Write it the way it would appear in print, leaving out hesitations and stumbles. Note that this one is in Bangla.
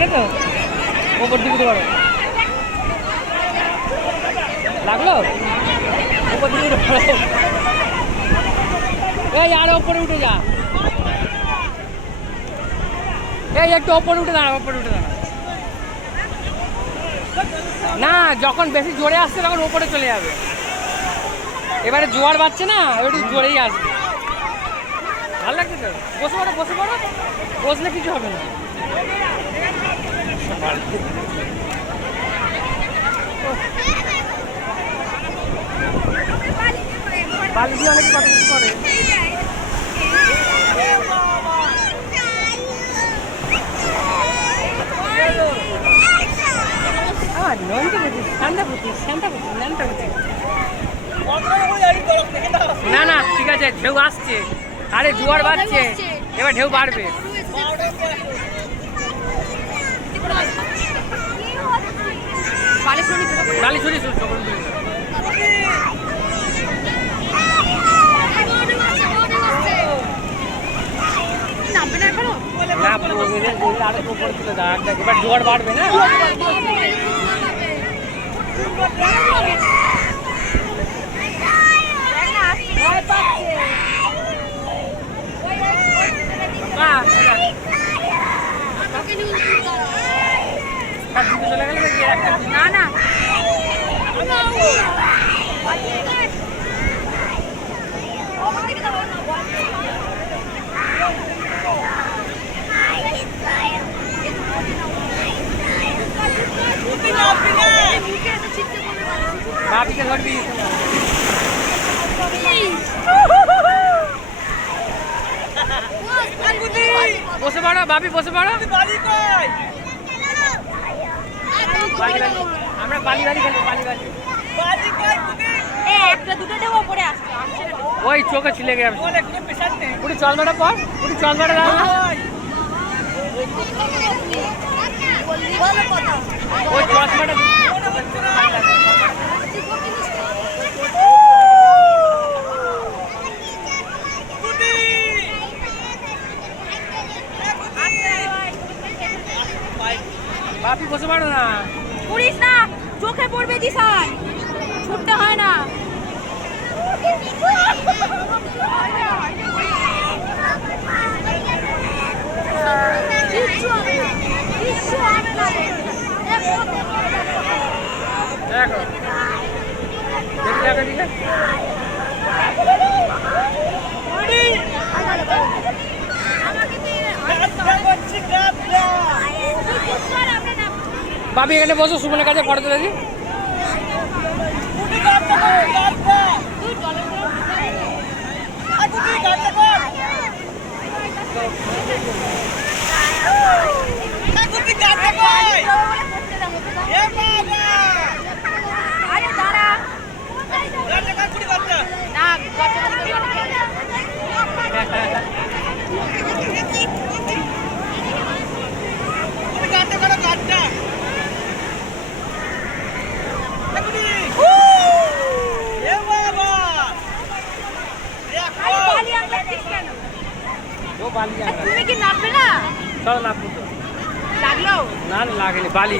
না তো, ওপর দিকে উঠে পড়ো। লাগলো, ওপর দিকে উঠে পড়ো। এই আর ওপরে উঠে যা, এই একটু ওপরে উঠে দাঁড়া, ওপরে উঠে দাঁড়া। না, যখন বেশি জোরে আসছে তখন ওপরে চলে যাবে। এবারে জোয়ার বাড়ছে না, একটু জোরেই আসবে। ভালো লাগছে তো? বসে পড়ো, বসে পড়ো, বসলে কিছু হবে না। বালি দিয়ে অনেকে কত কিছু করে। না না ঠিক আছে, ঢেউ আসছে, আরে জোয়ার বাড়ছে, এবার ঢেউ বাড়বে। বালিশুরি না, আরো উপরে তুলে দাও, এবার জোয়ার বাড়বে না। চলে গেল না না, বাপিকে ধরবি। বসে পড়ো বাপি, বসে পড়ো। আমরা বালি বালি খেলবো, বালি বালি। ওই চোখে ছিলে গেছে, পুরো চলমাটা পর, পুরো চলমাটা দাও। ওই চশমাটা বাপি বসে পারো না, করিস না, চোখে পড়বে দিশান, ছুটতে হয় না। দেখো দেখি দিকে বাবি এখানে বসো, সুমনের কাছে ফটো তুলে দিই। তুমি কি নামবে না? চলো নামবো তো। লাগলো না লাগেনি, বালি।